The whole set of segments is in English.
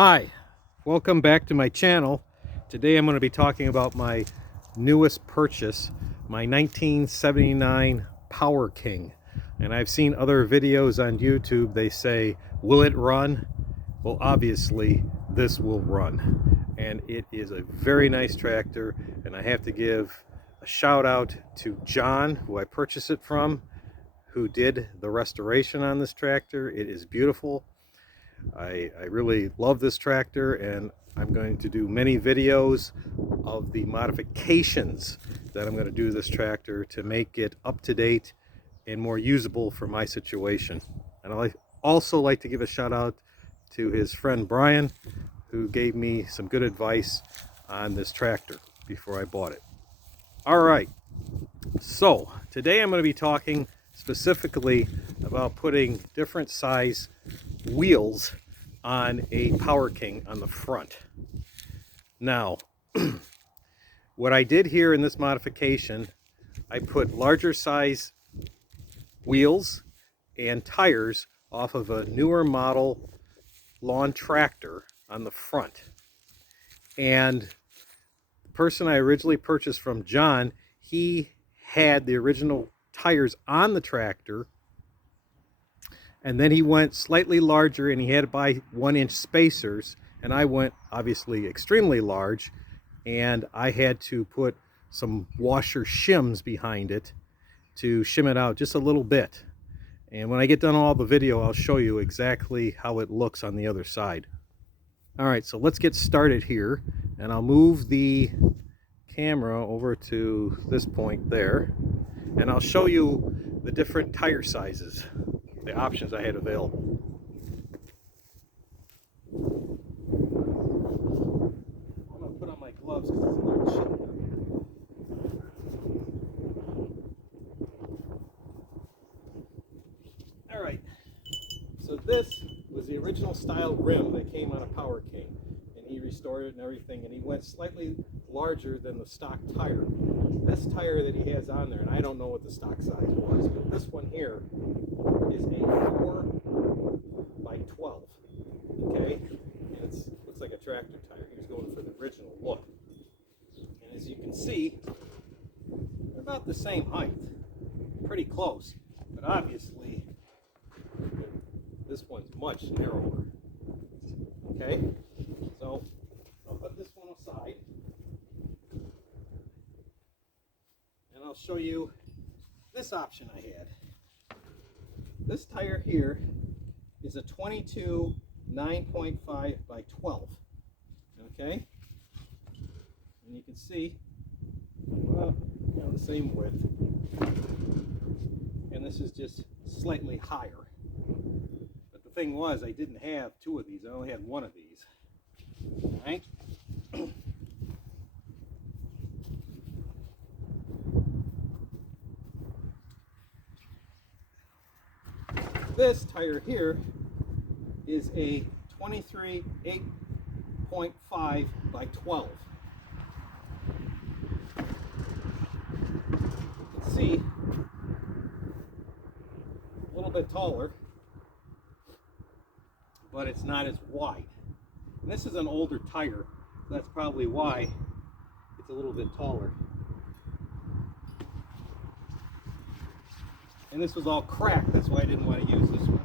Hi, welcome back to my channel. Today I'm going to be talking about my newest purchase, my 1979 Power King. And I've seen other videos on YouTube. They say, will it run? Well, obviously this will run. And it is a very nice tractor, and I have to give a shout out to John, who I purchased it from, who did the restoration on this tractor. It is beautiful. I really love this tractor, and I'm going to do many videos of the modifications that I'm going to do to this tractor to make it up to date and more usable for my situation. And I also like to give a shout out to his friend Brian, who gave me some good advice on this tractor before I bought it. All right, so today I'm going to be talking specifically about putting different size wheels on a Power King on the front. Now, what I did here in this modification, I put larger size wheels and tires off of a newer model lawn tractor on the front. And the person I originally purchased from, John, he had the original tires on the tractor, and then he went slightly larger and he had to buy 1-inch spacers, and I went obviously extremely large, and I had to put some washer shims behind it to shim it out just a little bit. And when I get done all the video, I'll show you exactly how it looks on the other side. All right, so let's get started here, and I'll move the camera over to this point there, and I'll show you the different tire sizes, the options I had available. I'm going to put on my gloves because it's a little chilly. All right, so this was the original style rim that came on a Power King, and he restored it and everything, and he went slightly larger than the stock tire. This tire that he has on there, and I don't know what the stock size was, but this one here is a 4x12, okay? And it looks like a tractor tire. He was going for the original look. And as you can see, they're about the same height, pretty close, but obviously this one's much narrower, okay? So I'll put this one aside, and I'll show you this option I had. This tire here is a 22 9.5 by 12, okay? And you can see, well, the same width, and this is just slightly higher. But the thing was, I didn't have two of these, I only had one of these, all right? This tire here is a 23 8.5 by 12. You can see a little bit taller, but it's not as wide. And this is an older tire, so that's probably why it's a little bit taller. And this was all cracked, that's why I didn't want to use this one.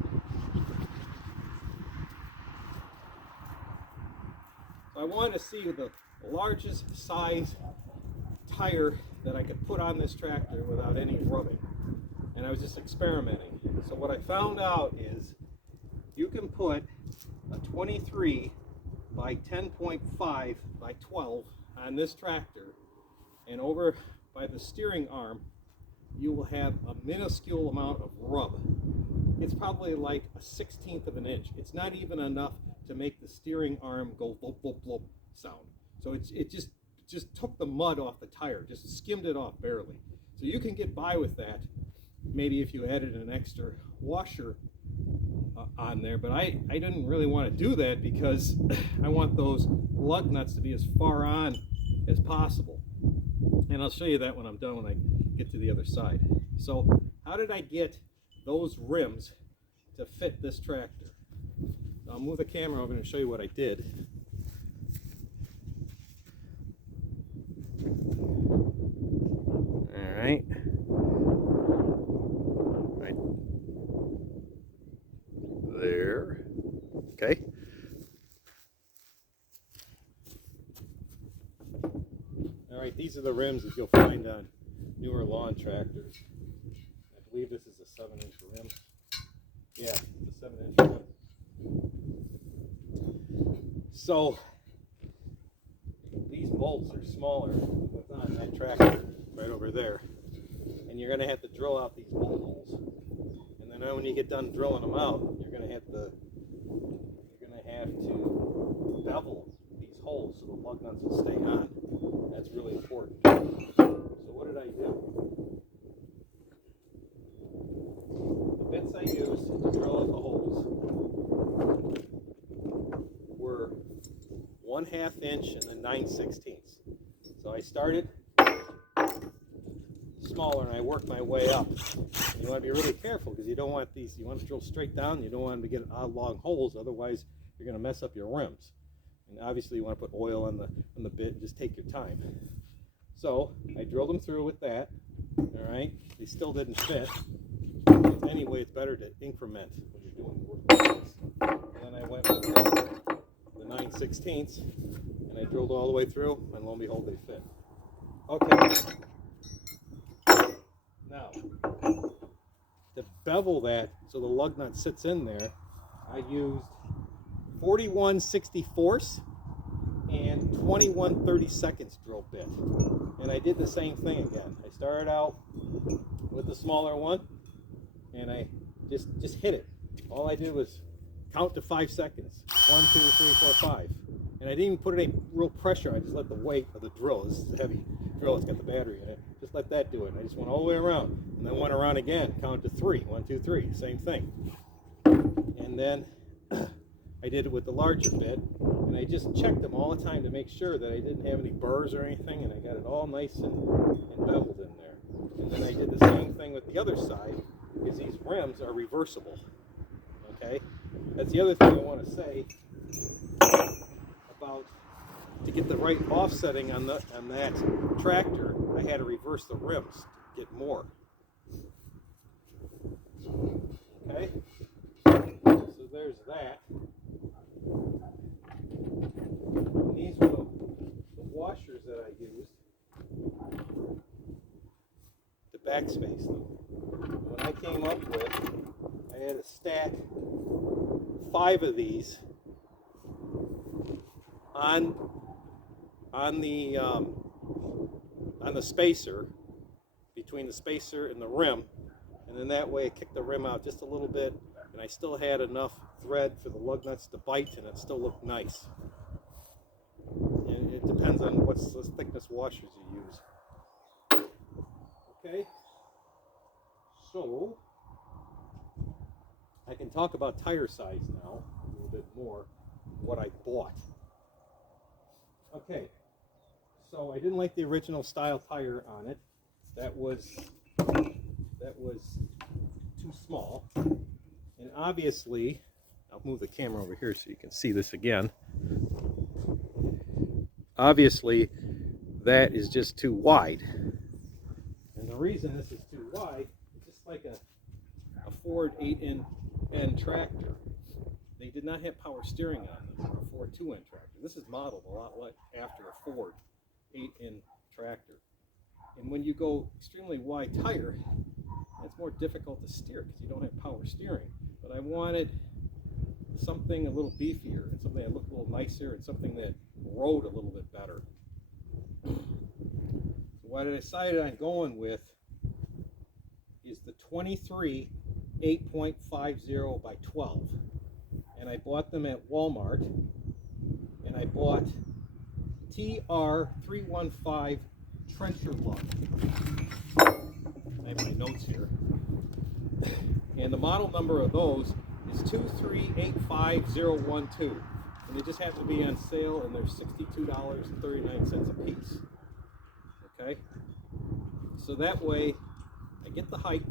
So I wanted to see the largest size tire that I could put on this tractor without any rubbing. And I was just experimenting. So what I found out is you can put a 23 by 10.5 by 12 on this tractor, and over by the steering arm you will have a minuscule amount of rub. It's probably like a 1/16 of an inch. It's not even enough to make the steering arm go blop blop blop sound. So it just took the mud off the tire, just skimmed it off barely. So you can get by with that, maybe if you added an extra washer on there, but I didn't really want to do that because I want those lug nuts to be as far on as possible. And I'll show you that when I'm done, when I get to the other side. So how did I get those rims to fit this tractor? I'll move the camera over and show you what I did. All right. Right there. Okay. All right, these are the rims that you'll find on newer lawn tractors. I believe this is a 7-inch rim. Yeah, it's a 7-inch rim. So these bolts are smaller than what's on that tractor right over there, and you're going to have to drill out these bolt holes. And then when you get done drilling them out, you're going to have to bevel these holes so the lug nuts will stay on. That's really important. So what did I do? The bits I used to drill out the holes were 1/2 inch and then 9/16. So I started smaller and I worked my way up. And you want to be really careful because you don't want these, you want to drill straight down, you don't want them to get odd long holes, otherwise you're going to mess up your rims. And obviously you want to put oil on the bit and just take your time. So I drilled them through with that. All right, they still didn't fit. Anyway, it's better to increment when you're doing work like this. And then I went with the 9/16 and I drilled all the way through, and lo and behold, they fit. Okay. Now, to bevel that so the lug nut sits in there, I used 41/64 and 21/32 drill bit. And I did the same thing again. I started out with the smaller one, and I just hit it. All I did was count to 5 seconds. 1, 2, 3, 4, 5. And I didn't even put any real pressure. I just let the weight of the drill, this is a heavy drill, it's got the battery in it, just let that do it. And I just went all the way around, and then went around again, count to 3. 1, 2, 3, same thing. And then I did it with the larger bit, and I just checked them all the time to make sure that I didn't have any burrs or anything, and I got it all nice and beveled in there. And then I did the same thing with the other side, because these rims are reversible. Okay? That's the other thing I want to say about, to get the right offsetting on that tractor, I had to reverse the rims to get more. Okay? So there's that. And these were the washers that I used to backspace them. When I came up with, I had to stack 5 of these on the spacer, between the spacer and the rim, and then that way I kicked the rim out just a little bit, and I still had enough thread for the lug nuts to bite, and it still looked nice. And it depends on what thickness washers you use. Okay, so I can talk about tire size now a little bit more, what I bought. Okay, so I didn't like the original style tire on it. That was too small. And obviously, I'll move the camera over here so you can see this again. Obviously, that is just too wide. And the reason this is too wide is just like a Ford 8N tractor. They did not have power steering on this, or a Ford 2N tractor. This is modeled a lot like after a Ford 8N tractor. And when you go extremely wide tire, it's more difficult to steer because you don't have power steering. But I wanted something a little beefier, and something that looked a little nicer, and something that rode a little bit better. So what I decided on going with is the 23 8.50 by 12. And I bought them at Walmart, and I bought TR315 trencher lug. I have my notes here. And the model number of those is 2385012. And they just happen to be on sale, and they're $62.39 a piece. Okay? So that way, I get the height.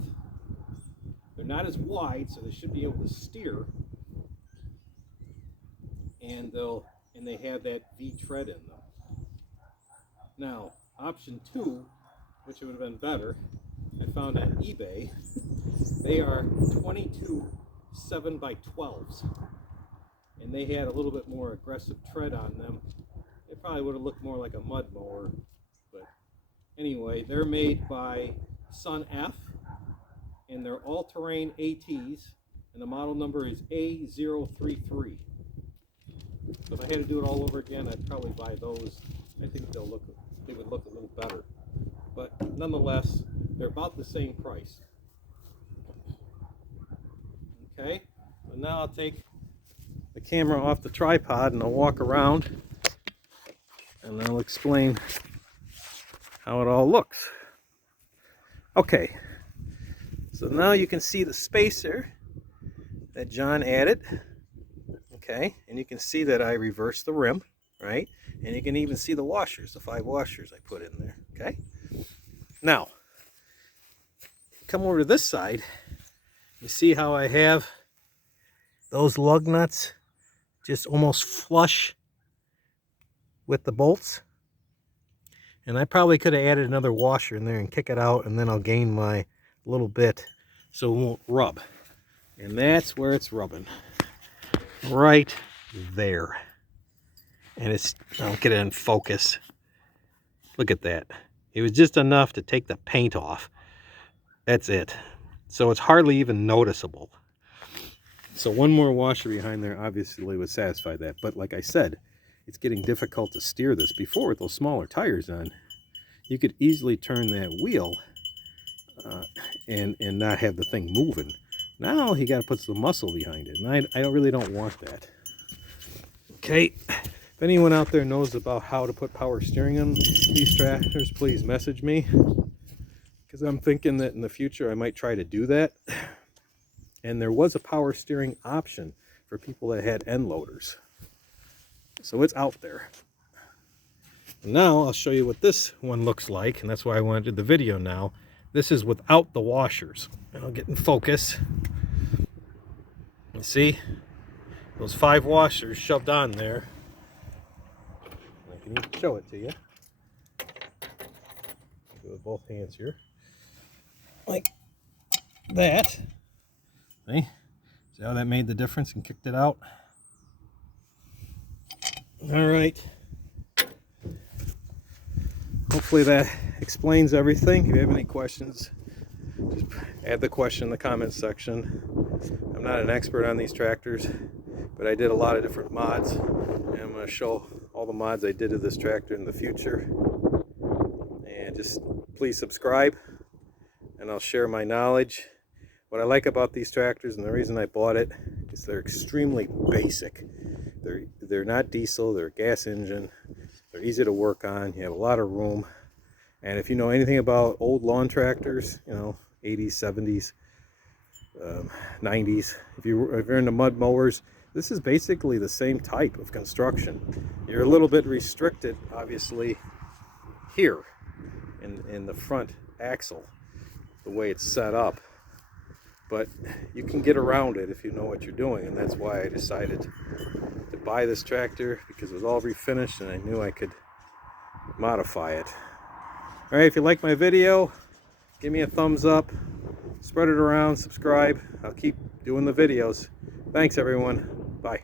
They're not as wide, so they should be able to steer. and they have that V tread in them. Now, option 2, which would have been better, I found on eBay. They are 22 7x12s, and they had a little bit more aggressive tread on them. It probably would have looked more like a mud mower, but anyway, they're made by Sun F, and they're all-terrain ATs, and the model number is A033. So if I had to do it all over again, I'd probably buy those. I think they would look a little better, but nonetheless, they're about the same price. Okay, so now I'll take the camera off the tripod and I'll walk around and I'll explain how it all looks. Okay, so now you can see the spacer that John added. Okay, and you can see that I reversed the rim, right? And you can even see the washers, the 5 washers I put in there. Okay, now come over to this side. You see how I have those lug nuts just almost flush with the bolts? And I probably could have added another washer in there and kick it out, and then I'll gain my little bit so it won't rub. And that's where it's rubbing. Right there. And I'll get it in focus. Look at that. It was just enough to take the paint off. That's it. So it's hardly even noticeable. So one more washer behind there obviously would satisfy that. But like I said, it's getting difficult to steer this. Before, with those smaller tires on, you could easily turn that wheel and not have the thing moving. Now you got to put some muscle behind it, and I really don't want that. Okay, if anyone out there knows about how to put power steering on these tractors, please message me, because I'm thinking that in the future I might try to do that. And there was a power steering option for people that had end loaders, so it's out there. Now I'll show you what this one looks like, and that's why I wanted to do the video now. This is without the washers. And I'll get in focus. You see those 5 washers shoved on there. I can even show it to you. Do it with both hands here, like that. See how that made the difference and kicked it out? All right. Hopefully that explains everything. If you have any questions, just add the question in the comments section. I'm not an expert on these tractors, but I did a lot of different mods, and I'm going to show all the mods I did to this tractor in the future. And just please subscribe, and I'll share my knowledge. What I like about these tractors, and the reason I bought it, is they're extremely basic. They're not diesel, they're a gas engine. They're easy to work on. You have a lot of room. And if you know anything about old lawn tractors, you know, 80s, 70s, 90s, if you're into mud mowers, this is basically the same type of construction. You're a little bit restricted, obviously, here in the front axle, the way it's set up. But you can get around it if you know what you're doing, and that's why I decided to buy this tractor, because it was all refinished and I knew I could modify it. Alright, if you like my video, give me a thumbs up, spread it around, subscribe. I'll keep doing the videos. Thanks everyone. Bye.